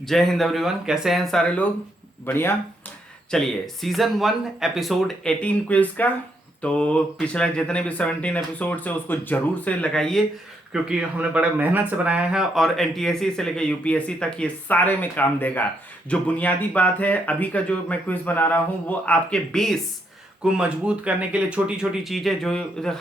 जय हिंद एवरीवन, कैसे हैं सारे लोग? बढ़िया। चलिए, सीजन 1 एपिसोड 18 क्विज का। तो पिछले जितने भी 17 एपिसोड है उसको जरूर से लगाइए, क्योंकि हमने बड़ा मेहनत से बनाया है और एनटीएससी से लेकर यूपीएससी तक ये सारे में काम देगा। जो बुनियादी बात है, अभी का जो मैं क्विज बना रहा हूँ वो आपके बेस को मजबूत करने के लिए छोटी छोटी चीजें जो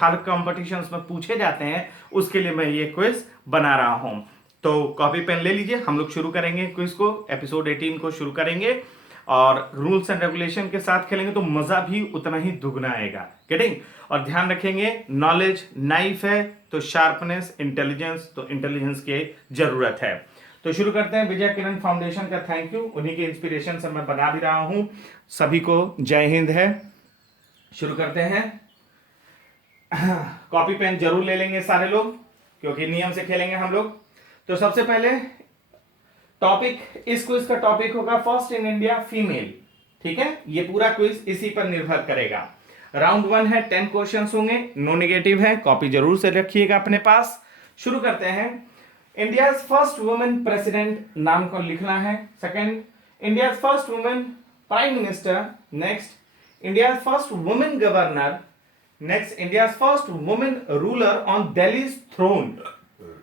हर कॉम्पिटिशन्स में पूछे जाते हैं, उसके लिए मैं ये क्विज बना रहा हूँ। तो कॉपी पेन ले लीजिए, हम लोग शुरू करेंगे क्विज को। एपिसोड 18 को शुरू करेंगे और रूल्स एंड रेगुलेशन के साथ खेलेंगे तो मजा भी उतना ही दुगना आएगा। गेटिंग? और ध्यान रखेंगे, नॉलेज नाइफ है तो शार्पनेस इंटेलिजेंस, तो इंटेलिजेंस की जरूरत है। तो शुरू करते हैं। विजय किरण फाउंडेशन का थैंक यू, उन्हीं के इंस्पिरेशन से मैं बना भी रहा हूं। सभी को जय हिंद है। शुरू करते हैं। कॉपी पेन जरूर ले लेंगे सारे लोग, क्योंकि नियम से खेलेंगे हम लोग। तो सबसे पहले टॉपिक, इस क्विज का टॉपिक होगा फर्स्ट इन इंडिया फीमेल। ठीक है, ये पूरा क्विज इसी पर निर्भर करेगा। राउंड 1 है, 10 क्वेश्चंस होंगे, नो नेगेटिव है, कॉपी जरूर से रखिएगा अपने पास। शुरू करते हैं। इंडिया फर्स्ट वुमेन प्रेसिडेंट नाम को लिखना है। Second, India first women prime minister. Next, India first women governor. Next, India first women ruler on Delhi throne.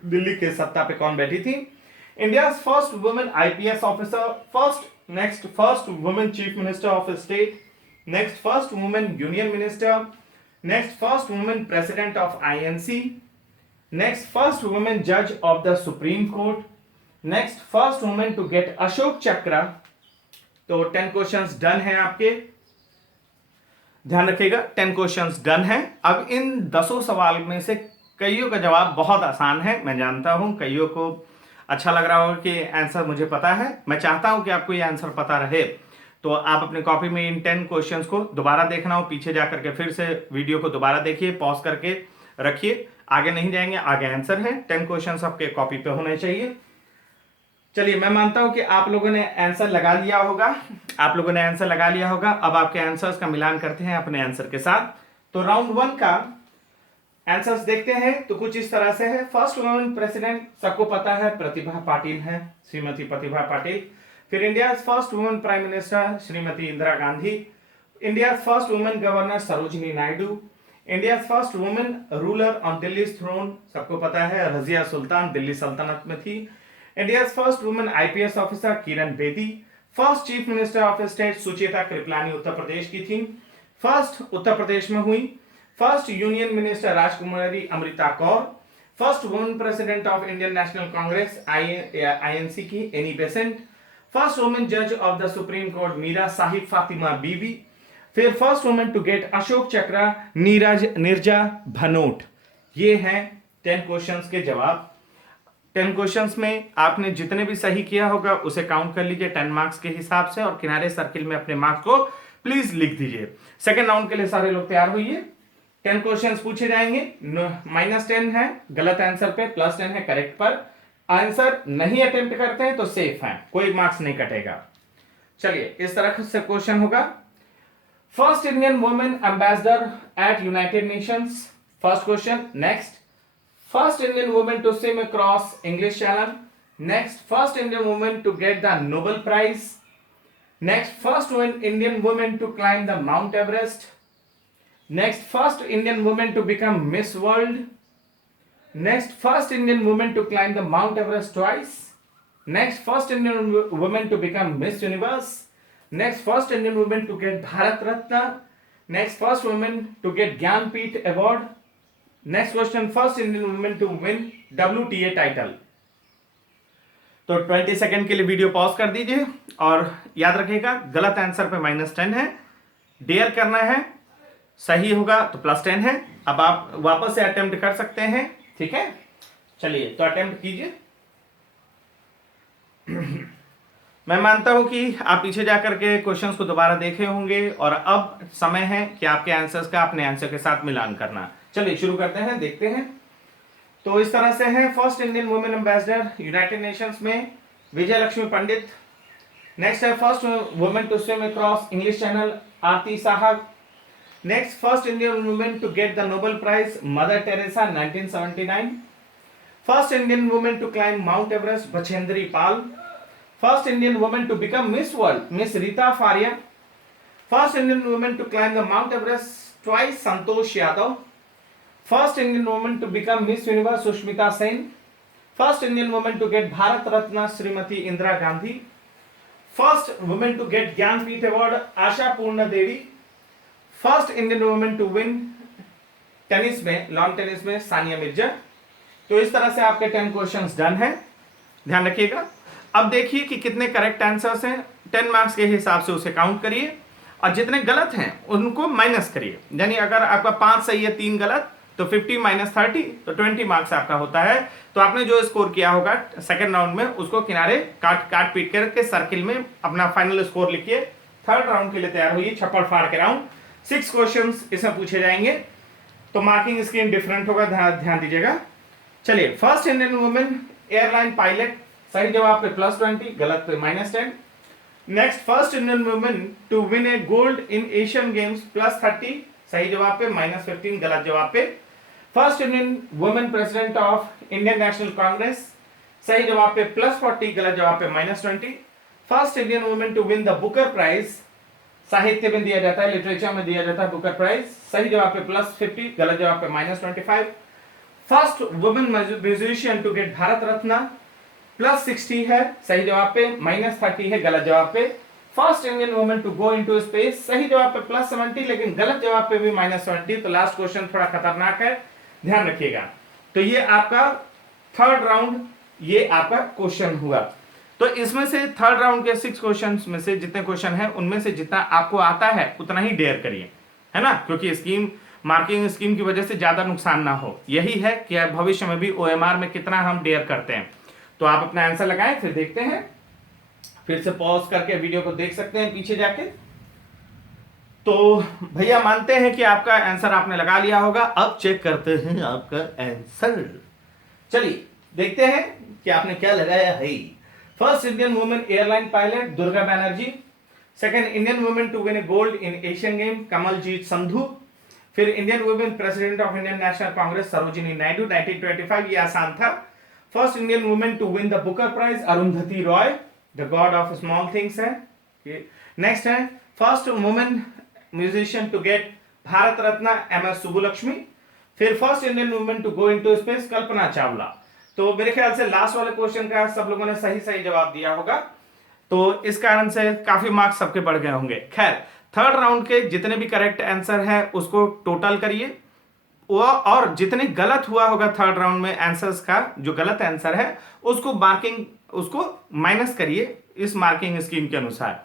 Delhi के सत्ता पे कौन बैठी थी? India first women IPS officer. First, next, first women chief minister of state. Next, first women union minister. Next, first women president of INC. Next, first women जज of the supreme court. Next, first women to get Ashok Chakra. तो 10 questions done है आपके, ध्यान रखिएगा 10 questions done है। अब इन 10 सवाल में से कईयों का जवाब बहुत आसान है, मैं जानता हूं। कईयों को अच्छा लग रहा होगा कि आंसर मुझे पता है। मैं चाहता हूं कि आपको ये आंसर पता रहे। तो आप अपने कॉपी में इन 10 क्वेश्चंस को दोबारा देखना हो, पीछे जाकर के फिर से वीडियो को दोबारा देखिए, पॉज करके रखिए। आगे नहीं जाएंगे, आगे आंसर है। 10 क्वेश्चंस आपके कॉपी पे होने चाहिए। चलिए, मैं मानता हूं कि आप लोगों ने आंसर लगा लिया होगा। आप लोगों ने आंसर लगा लिया होगा। अब आपके आंसर्स का मिलान करते हैं अपने आंसर के साथ। तो राउंड 1 का आंसर्स देखते हैं तो कुछ इस तरह से है। फर्स्ट वुमेन प्रेसिडेंट सबको पता है, प्रतिभा पाटिल है, श्रीमती प्रतिभा पाटिल। फिर India first women prime minister Shrimati Indira Gandhi. India first women governor Sarojini Naidu. India first women ruler on Delhi throne सबको पता है, रजिया सुल्तान, दिल्ली सल्तनत में थी। India first women IPS officer Kiran Bedi. First chief minister of state Sucheta Kripalani Uttar Pradesh की थी, फर्स्ट उत्तर प्रदेश में हुई। First union minister Rajkumari Amrita Kaur. First women president of Indian National Congress INC की एनी बेसेंट। फर्स्ट वुमेन जज of the supreme court Meera Sahib Fatima Bibi. फिर first women to get Ashok Chakra Neerja Bhanot. ये हैं 10 questions के जवाब। 10 क्वेश्चंस में आपने जितने भी सही किया होगा उसे काउंट कर लीजिए 10 मार्क्स के हिसाब से, और किनारे सर्किल में अपने मार्क्स को प्लीज लिख दीजिए। सेकेंड राउंड के लिए सारे लोग तैयार होइए। 10 क्वेश्चंस पूछे जाएंगे, -10 है गलत आंसर पे, +10 है करेक्ट पर। आंसर नहीं अटेम्प्ट करते हैं तो सेफ है, कोई मार्क्स नहीं कटेगा। चलिए, इस तरह से क्वेश्चन होगा। First Indian women ambassador at United Nations, first question. Next, first Indian women to swim across English Channel. Next, first Indian women to get the Nobel prize. Next, first Indian women to climb the Mount Everest. Next, first Indian woman to become Miss World. Next, first Indian woman to climb the Mount Everest twice. Next, first Indian woman to become Miss Universe. Next, first Indian woman to get Bharat Ratna. Next, first woman to get Gyanpith Award. Next question, first Indian woman to win WTA title. तो 20 second के लिए video pause कर दीजिए और याद रखिएगा गलत answer पे -10 है, डेयर करना है, सही होगा तो +10 है। अब आप वापस से अटेम्प्ट कर सकते हैं, ठीक है? चलिए, तो अटेम्प्ट कीजिए। मैं मानता हूं कि आप पीछे जाकर के क्वेश्चंस को दोबारा देखे होंगे और अब समय है कि आपके आंसर्स का अपने आंसर के साथ मिलान करना। चलिए शुरू करते हैं, देखते हैं। तो इस तरह से है। First Indian women ambassador United Nations में विजय लक्ष्मी पंडित। नेक्स्ट है first women to swim across English Channel, Aarti Sahab. Next, first Indian woman to get the Nobel Prize, Mother Teresa, 1979. First Indian woman to climb Mount Everest, Bachendri Pal. First Indian women to become Miss World miss Reita Faria, first Indian women to climb the Mount Everest twice Santosh Yadav, first Indian women to become Miss Universe Sushmita Sen, first Indian women to get Bharat Ratna Shrimati Indira Gandhi, first women to get Jnanpith award Asha Purna Devi, first Indian women to win tennis में lawn tennis में सानिया मिर्जा। तो इस तरह से आपके 10 questions done है, ध्यान रखिएगा। अब देखिए कि कितने करेक्ट आंसर्स हैं, 10 मार्क्स के हिसाब से उसे काउंट करिए और जितने गलत हैं उनको माइनस करिए। यानी अगर आपका 5 सही है 3 गलत तो 50 माइनस 30 तो 20 मार्क्स आपका होता है। तो आपने जो स्कोर किया होगा सेकंड राउंड में उसको किनारे काट पीट करके सर्किल में अपना फाइनल स्कोर लिखिए। थर्ड राउंड के लिए तैयार होइए, छप्पड़ फाड़ के राउंड। 6 क्वेश्चंस इसमें पूछे जाएंगे, तो मार्किंग स्कीम डिफरेंट होगा, ध्यान दीजिएगा। चलिए, first Indian women airline pilot, सही जवाब पे +20, गलत पे -10। Next, first Indian women to win a gold in Asian Games +30, सही जवाब पे -15, गलत जवाब पे। First Indian women president of Indian National Congress, सही जवाब पे +40, गलत जवाब पे -20। First Indian women to win the Booker prize, साहित्य में दिया जाता है, लिटरेचर में दिया जाता है बुकर प्राइज, सही जवाब पे +50, गलत जवाब पे -25। First women musician to get Bharat Ratna +60 है, सही जवाब पे, -30 है गलत जवाब पे। First Indian women to go into space, सही जवाब पे +70, लेकिन गलत जवाब पे भी -20। तो लास्ट क्वेश्चन थोड़ा खतरनाक है, ध्यान रखिएगा। तो ये आपका थर्ड राउंड, ये आपका क्वेश्चन हुआ। तो इसमें से थर्ड राउंड के 6 क्वेश्चंस में से जितने क्वेश्चन हैं उनमें से जितना आपको आता है उतना ही डेयर करिए, है ना, क्योंकि स्कीम मार्किंग स्कीम की वजह से ज्यादा नुकसान ना हो। यही है कि भविष्य में भी OMR में कितना हम डेयर करते हैं। तो आप अपना आंसर लगाएं, फिर देखते हैं, फिर से पॉज करके वीडियो को देख सकते हैं पीछे जाके। तो भैया मानते हैं कि आपका आंसर आपने लगा लिया होगा। अब चेक करते हैं आपका आंसर। चलिए देखते हैं कि आपने क्या लगाया है। First Indian women airline pilot Durga Banerjee, second Indian women to win gold in Asian game Kamaljeet Sandhu, फिर Indian women president of Indian National Congress Sarojini Naidu 1925, ये आसान था। First Indian women to win the Booker prize Arundhati Roy, the God of Small Things है। Next है first women musician to get Bharat Ratna MS Subbulakshmi, फिर first Indian women to go into space Kalpana Chawla. तो मेरे ख्याल से लास्ट वाले क्वेश्चन का सब लोगों ने सही जवाब दिया होगा, तो इस कारण से काफी मार्क्स सबके बढ़ गए होंगे। खैर, थर्ड राउंड के जितने भी करेक्ट आंसर है उसको टोटल करिए, और जितने गलत हुआ होगा थर्ड राउंड में आंसर्स का, जो गलत आंसर है उसको माइनस करिए इस मार्किंग स्कीम के अनुसार।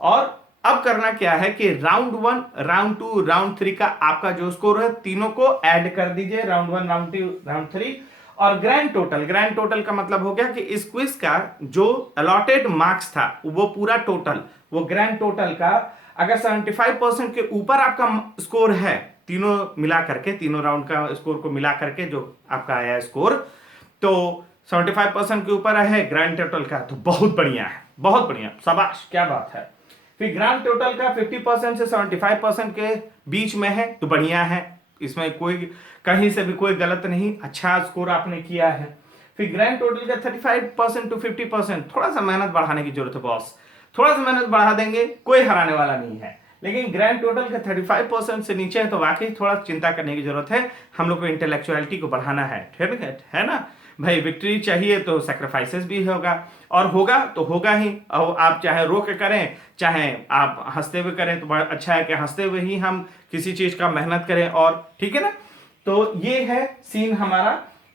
और अब करना क्या है कि राउंड 1, राउंड 2, राउंड 3 का आपका जो स्कोर है तीनों को ऐड कर दीजिए, राउंड 1, राउंड 2, राउंड 3, और ग्रैंड टोटल का मतलब हो गया कि इस क्विज का जो अलॉटेड मार्क्स था वो पूरा टोटल, वो ग्रैंड टोटल का अगर 75% के ऊपर आपका स्कोर है, तीनों मिला करके, तीनों राउंड का स्कोर को मिला करके जो आपका आया स्कोर, तो 75% के ऊपर है ग्रैंड टोटल का, तो बहुत बढ़िया है, बहुत बढ़िया, शाबाश, क्या बात है। फिर ग्रैंड टोटल का 50% से 75% के बीच में है तो बढ़िया है, इसमें कोई कहीं से भी कोई गलत नहीं, अच्छा स्कोर आपने किया है। फिर ग्रैंड टोटल का 35% टू 50%, थोड़ा सा मेहनत बढ़ाने की जरूरत है बॉस, थोड़ा सा मेहनत बढ़ा देंगे, कोई हराने वाला नहीं है। लेकिन ग्रैंड टोटल का 35% से नीचे है तो वाकई थोड़ा चिंता करने की जरूरत है, हम लोग को इंटेलेक्चुअलिटी को बढ़ाना है, ठीक है ना भाई। विक्ट्री चाहिए तो सैक्रिफाइसेस भी होगा, और होगा तो होगा ही। और आप चाहे रो के करें चाहे आप हंसते हुए करें, तो बड़ा अच्छा है कि हंसते हुए ही हम किसी चीज का मेहनत करें, और ठीक है ना। तो ये है सीन हमारा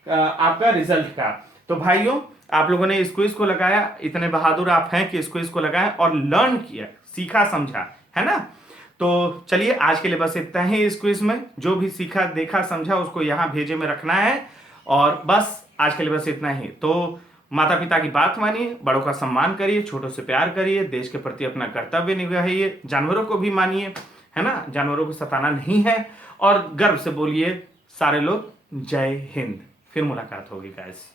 आपका रिजल्ट का। तो भाइयों, आप लोगों ने इस क्विज को लगाया, इतने बहादुर आप हैं कि इस क्विज को लगाया और लर्न किया, सीखा समझा, है ना। तो चलिए आज के लिए बस इतना ही। इस क्विज में जो भी सीखा देखा समझा उसको यहाँ भेजे में रखना है, और बस आज के लिए बस इतना ही। तो माता पिता की बात मानिए, बड़ों का सम्मान करिए, छोटों से प्यार करिए, देश के प्रति अपना कर्तव्य निभाइए, जानवरों को भी मानिए, है ना, जानवरों को सताना नहीं है, और गर्व से बोलिए सारे लोग जय हिंद। फिर मुलाकात होगी गाइस।